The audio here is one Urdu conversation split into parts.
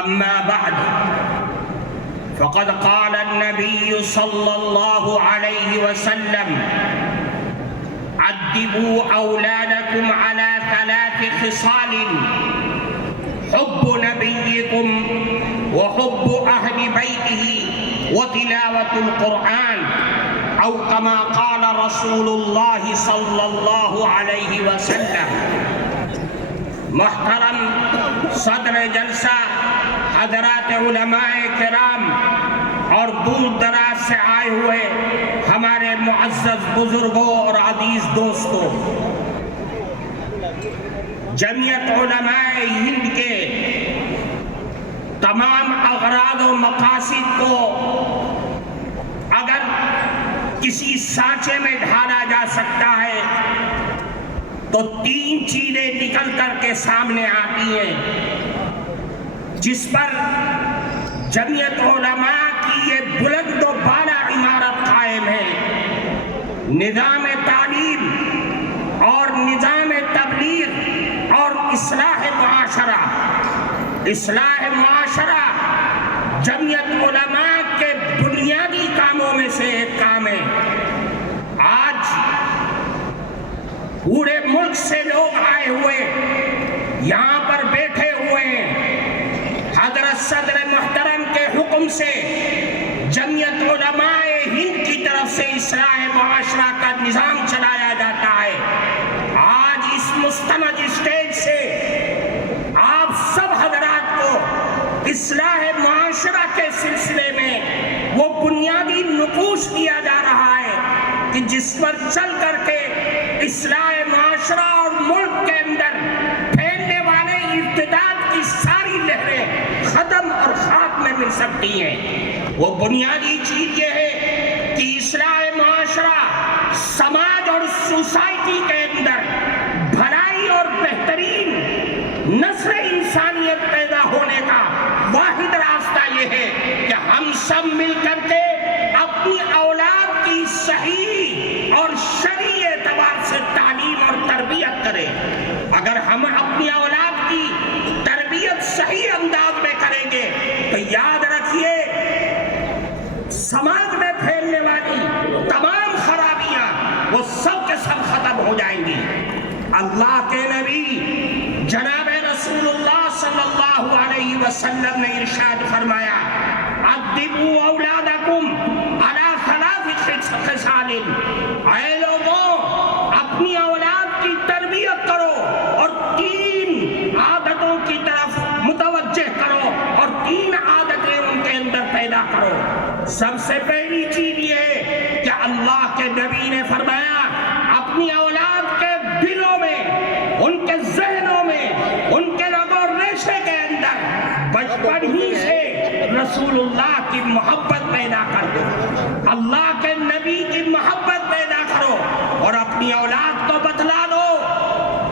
أما بعد فقد قال النبي صلى الله عليه وسلم أدبوا أولادكم على 3 خصال حب نبيكم وحب أهل بيته وتلاوة القرآن أو كما قال رسول الله صلى الله عليه وسلم۔ محترم صدر جلسہ، حضرات علماء کرام اور دور دراز سے آئے ہوئے ہمارے معزز بزرگوں اور عزیز دوستوں، جمعیت علماء ہند کے تمام اغراض و مقاصد کو اگر کسی سانچے میں ڈھالا جا سکتا ہے تو 3 چیزیں نکل کر کے سامنے آتی ہیں جس پر جمعیت علماء کی یہ بلند و بالا عمارت قائم ہے۔ نظام تعلیم اور نظام تبلیغ اور اصلاح معاشرہ۔ اصلاح معاشرہ جمعیت علماء کے بنیادی کاموں میں سے ایک کام ہے۔ آج پورے ملک سے لوگ آئے ہوئے یہاں پر بیٹھے ہوئے ہیں۔ حضرت صدر محترم کے حکم سے جمعیت علماء ہند کی طرف سے اصلاح معاشرہ کا نظام چلایا جاتا ہے۔ آج اس مستند اسٹیج سے آپ سب حضرات کو اصلاح معاشرہ کے سلسلے میں وہ بنیادی نقوش دیا جا رہا ہے کہ جس پر چل کر کے اصلاح معاشرہ اور ملک کے اندر پھیلنے والے ارتداد کی ساری لہریں ختم اور خاک میں مل سکتی ہیں۔ وہ بنیادی چیز یہ ہے کہ اصلاح معاشرہ سماج اور سوسائٹی کے اندر بھلائی اور بہترین نسل انسانیت پیدا ہونے کا واحد راستہ یہ ہے کہ ہم سب مل کر کے اپنی اولاد کی صحیح اور شرعی اعتبار سے تعلیم اور تربیت کریں۔ اگر ہم اپنی اولاد کی تربیت صحیح انداز میں کریں گے تو یاد رکھیے سماج میں پھیلنے والی تمام خرابیاں وہ سب کے سب ختم ہو جائیں گی۔ اللہ کے نبی جناب رسول اللہ صلی اللہ علیہ وسلم نے ارشاد فرمایا ادبوا اولادکم علی 3 خصال۔ اے لوگوں، اپنی اولاد کی تربیت کرو اور 3 عادتوں کی طرف متوجہ کرو اور 3 عادتیں ان کے اندر پیدا کرو۔ سب سے پہلی چیز یہ ہے کہ اللہ کے نبی نے فرمایا اپنی اولاد کے دلوں میں، ان کے ذہنوں میں، ان کے رگ و ریشے کے اندر بچپن ہی سے رسول اللہ کی محبت پیدا کر دو، اللہ کے نبی کی محبت پیدا کرو اور اپنی اولاد کو بتلا دو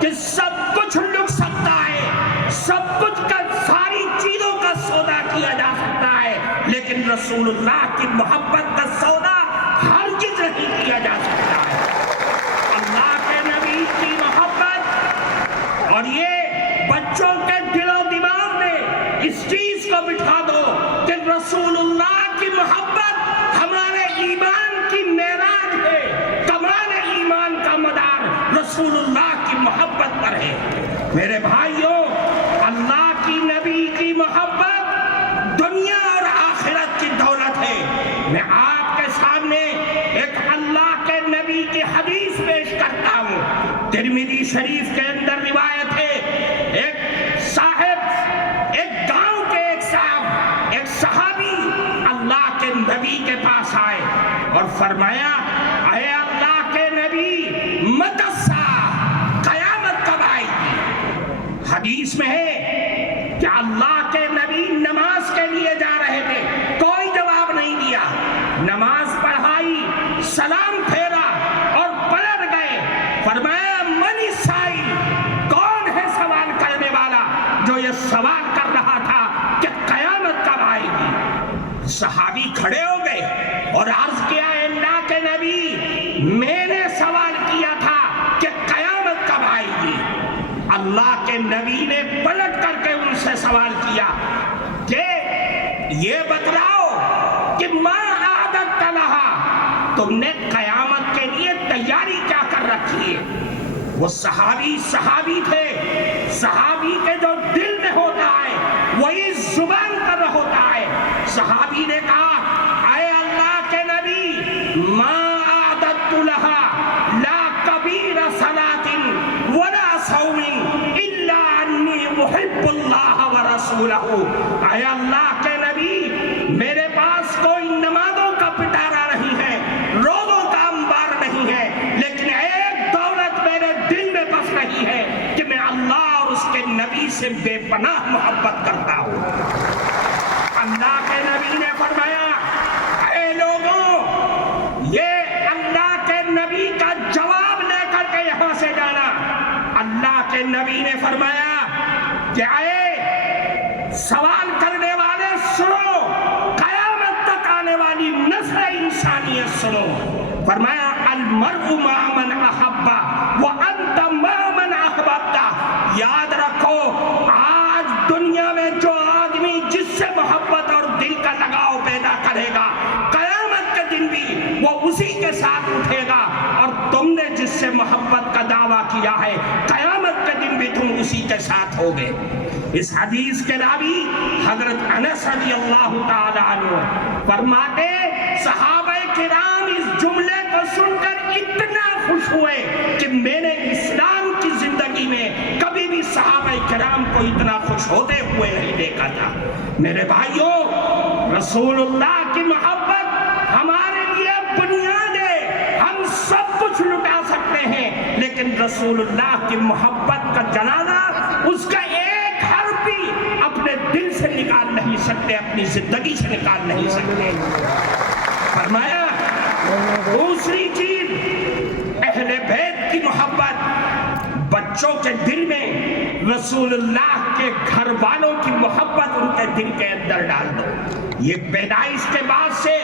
کہ سب کچھ لک سکتا ہے، سب کچھ کا ساری چیزوں کا سودا کیا جا سکتا ہے، لیکن رسول اللہ کی محبت کا سودا ہرگز نہیں کیا جا سکتا ہے۔ اللہ کے نبی کی محبت، اور یہ بچوں کے دل و دماغ میں اس چیز کو بٹھا دو کہ رسول اللہ کی محبت ہمارے ایمان کی معراج ہے، کمال ایمان کا مدار رسول اللہ کی محبت پر ہے۔ میرے بھائیوں، اللہ کی نبی کی محبت دنیا اور آخرت کی دولت ہے۔ میں آپ کے سامنے ایک اللہ کے نبی کی حدیث پیش کرتا ہوں۔ ترمذی شریف کے اندر روایت ہے، ایک گاؤں کے ایک صحابی اللہ کے نبی کے پاس آئے اور فرمایا اے اللہ کے نبی متی الساعہ، قیامت کب آئے گی؟ حدیث میں ہے کہ اللہ کے نبی نماز کے لیے جا رہے تھے، کوئی جواب نہیں دیا، نماز پڑھائی، سلام پھیرا اور پلٹ گئے۔ فرمایا من السائل، کون ہے سوال کرنے والا جو یہ سوال کر رہا تھا کہ قیامت کب آئے گی؟ صحابی کھڑے ہو گئے اور عرض کیا اے اللہ کے نبی، میں نے سوال کیا تھا کہ قیامت کب آئے گی؟ اللہ کے نبی نے پلٹ کر کے ان سے سوال کیا کہ یہ بتلاؤ کہ ما اعددت لہا، تم نے قیامت کے لیے تیاری کیا کر رکھی ہے؟ وہ صحابی تھے، صحابی کے جو دل میں ہوتا ہے وہی زبان پر ہوتا ہے۔ صحابی نے کہا اے اللہ کے نبی، ما اعددت لہا لا کبیر صلاۃ ولا صوم الا انی احب اللہ ورسولہ۔ اے اللہ کے نبی، میرے پاس کوئی نمازوں کا پٹارا نہیں ہے، روزوں کا انبار نہیں ہے، لیکن ایک دولت میرے دل میں بس رہی ہے کہ میں اللہ اور اس کے نبی سے بے پناہ محبت کرتا ہوں۔ اللہ کے نبی نے فرمایا اے لوگوں، یہ اللہ کے نبی کا جواب لے کر کے یہاں سے جانا۔ اللہ کے نبی نے فرمایا کہ اے سوال کرنے والے سنو، قیامت تک آنے والی نسل انسانیت سنو۔ فرمایا المرء مع من احب وانت مع من احببت۔ یاد رکھو، آج دنیا میں جو آدمی جس سے محبت اور دل کا لگاؤ پیدا کرے گا، قیامت کے دن بھی وہ اسی کے ساتھ اٹھے گا، اور تم نے جس سے محبت کا دعویٰ کیا ہے، قیامت کے دن بھی تم اسی کے ساتھ ہوگے۔ اس حدیث کے راوی حضرت انس رضی اللہ تعالی عنہ فرماتے صحابہ کرام اس جملے کو سن کر اتنا خوش ہوئے کہ میں نے اسلام کی زندگی میں کبھی بھی صحابہ کرام کو اتنا خوش ہوتے ہوئے نہیں دیکھا تھا۔ میرے بھائیوں، رسول اللہ کی محبت ہمارے لیے بنیاد ہے، ہم سب کچھ لٹا سکتے ہیں، لیکن رسول اللہ کی محبت کا جنازہ، اس کا ایک حرف بھی اپنے دل سے نکال نہیں سکتے، اپنی زندگی سے نکال نہیں سکتے۔ فرمایا دوسری چیز، اہل بیت کی محبت۔ بچوں کے دل میں رسول اللہ کے گھر والوں کی محبت ان کے دل کے اندر ڈال دو۔ یہ پیدائش کے بعد سے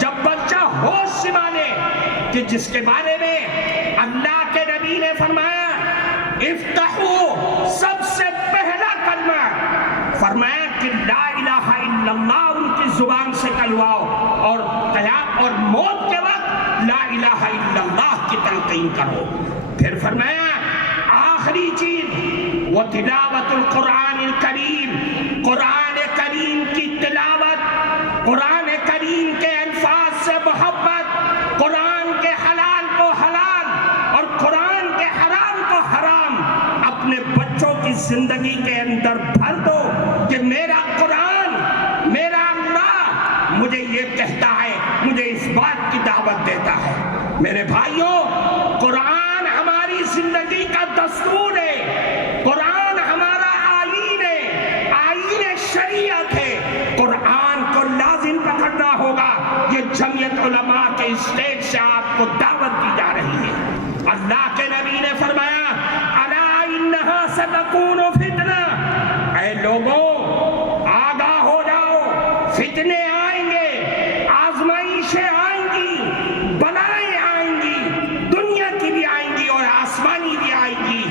جب بچہ ہوش سنبھالے کہ جس کے بارے میں اللہ کے نبی نے فرمایا افتحوا، سب سے پہلا کلمہ فرمایا کہ لا الہ الا اللہ ان کی زبان سے کلواؤ، اور موت کے وقت لا الہ الا اللہ کی تلقین کرو۔ پھر فرمایا آخری چیز وہ تلاوت القرآن الکریم، قرآن کریم کی تلاوت، قرآن کریم کے الفاظ سے محبت، قرآن کے حلال کو حلال اور قرآن کے حرام کو حرام اپنے بچوں کی زندگی کے اندر بھر دو کہ میرا قرآن، میرا اللہ مجھے یہ کہتا ہے، مجھے اس بات کی دعوت دیتا ہے۔ میرے بھائیوں، قرآن ہماری زندگی کا دستور ہے، قرآن ہمارا آئین ہے، آئین شریعت ہے۔ قرآن کو لازم پکڑنا ہوگا۔ یہ جمعیت علماء کے اسٹیج سے آپ کو دعوت دی جا رہی ہے۔ اللہ کے نبی نے فرمایا الا انہا ستکون فتنہ، اے لوگوں آگاہ ہو جاؤ، فتنے آئیں گے، آزمائشیں آئیں گی، بلائیں آئیں گی، دنیا کی بھی آئیں گی اور آسمانی بھی آئیں گی۔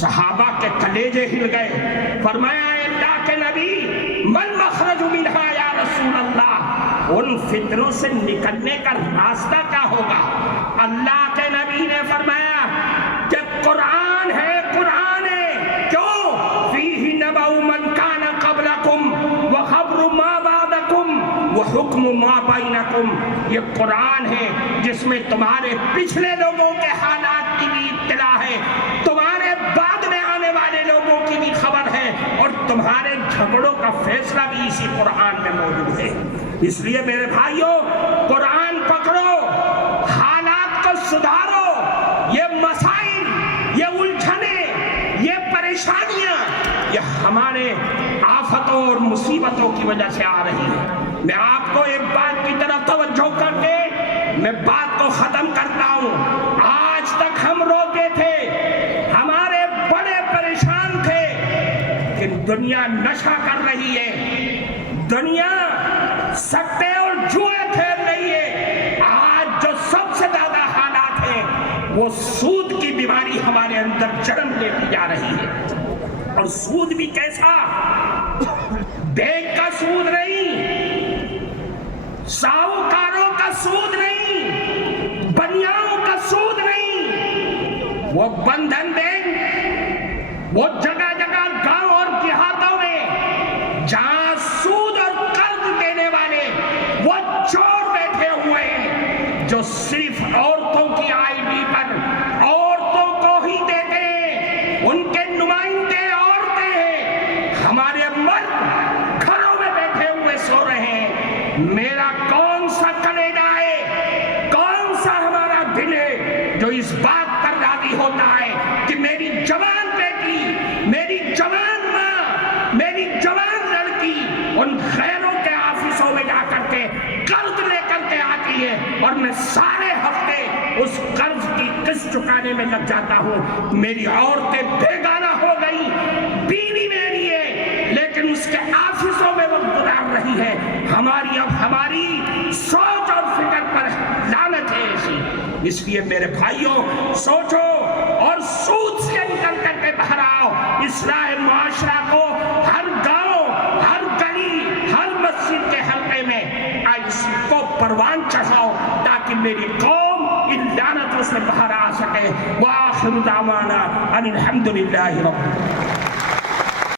صحابہ کے کلیجے ہل گئے۔ فرمایا اے اللہ کے نبی من مخرج منہا یا رسول اللہ، ان فتنوں سے نکلنے کا راستہ کیا ہوگا؟ اللہ کے نبی نے فرمایا کہ قرآن ہے، قرآن ہے۔ کیوں؟ فیہ نبأ من کان قبلکم وخبر ما بعدکم وحکم ما بینکم۔ یہ قرآن ہے جس میں تمہارے پچھلے لوگوں کے حالات کی بھی اطلاع ہے، تمہارے بعد میں آنے والے لوگوں کی بھی خبر ہے، اور تمہارے جھگڑوں کا فیصلہ بھی اسی قرآن میں موجود ہے۔ اس لیے میرے بھائیوں، قرآن پکڑو، حالات کو سدھارو۔ یہ مسائل، یہ الجھنیں، یہ پریشانیاں، یہ ہمارے آفتوں اور مصیبتوں کی وجہ سے آ رہی ہیں۔ میں آپ کو ایک بات کی طرف توجہ کر کے میں بات کو ختم کرتا ہوں۔ آج تک ہم روتے تھے، ہمارے بڑے پریشان تھے کہ دنیا نشہ کر رہی ہے، دنیا سکتے اور جوئے کھیل رہی ہے۔ آج جو سب سے زیادہ حالات ہیں وہ سود کی بیماری ہمارے اندر جنم لیتی جا رہی ہے۔ اور سود بھی کیسا؟ بینک کا سود نہیں، ساہوکاروں کا سود نہیں، بنیاؤں کا سود نہیں، وہ بندھن بینک، وہ جگہ جگہ گاؤں اور دیہاتوں میں جہاں سود اور قرض دینے والے وہ چور بیٹھے ہوئے ہیں جو صرف عورتوں کی آئی ڈی پر عورتوں کو ہی دیتے ہیں، ان کے نمائندے عورتیں ہیں، ہمارے مرد گھروں میں بیٹھے ہوئے سو رہے ہیں۔ میرا کون سا کلیجہ ہے، کون سا ہمارا دل ہے جو اس بات پر راضی ہوتا ہے کہ میری جوان بیٹی، میری جوان ماں، میری جوان لڑکی ان غیروں کے آفسوں میں جا کر کے قرض لے کر کے آتی ہے اور میں سارے ہفتے اس قرض کی قسط چکانے میں لگ جاتا ہوں۔ میری عورتیں بیگانہ ہو گئی، بیوی میری ہے لیکن اس کے آفسوں میں وہ گزار رہی ہے۔ ہماری سوچ اور فکر پر لعنت ہے ایسی۔ اس لیے میرے بھائیوں، سوچو اور سود سے نکل کر کے باہر آؤ۔ اصلاح معاشرہ کو ہر گاؤں، ہر گلی، ہر مسجد کے حلقے میں اس کو پروان چڑھاؤ تاکہ میری قوم ان لعنتوں سے باہر آ سکے۔ وآخر دعوانا ان الحمد للہ رب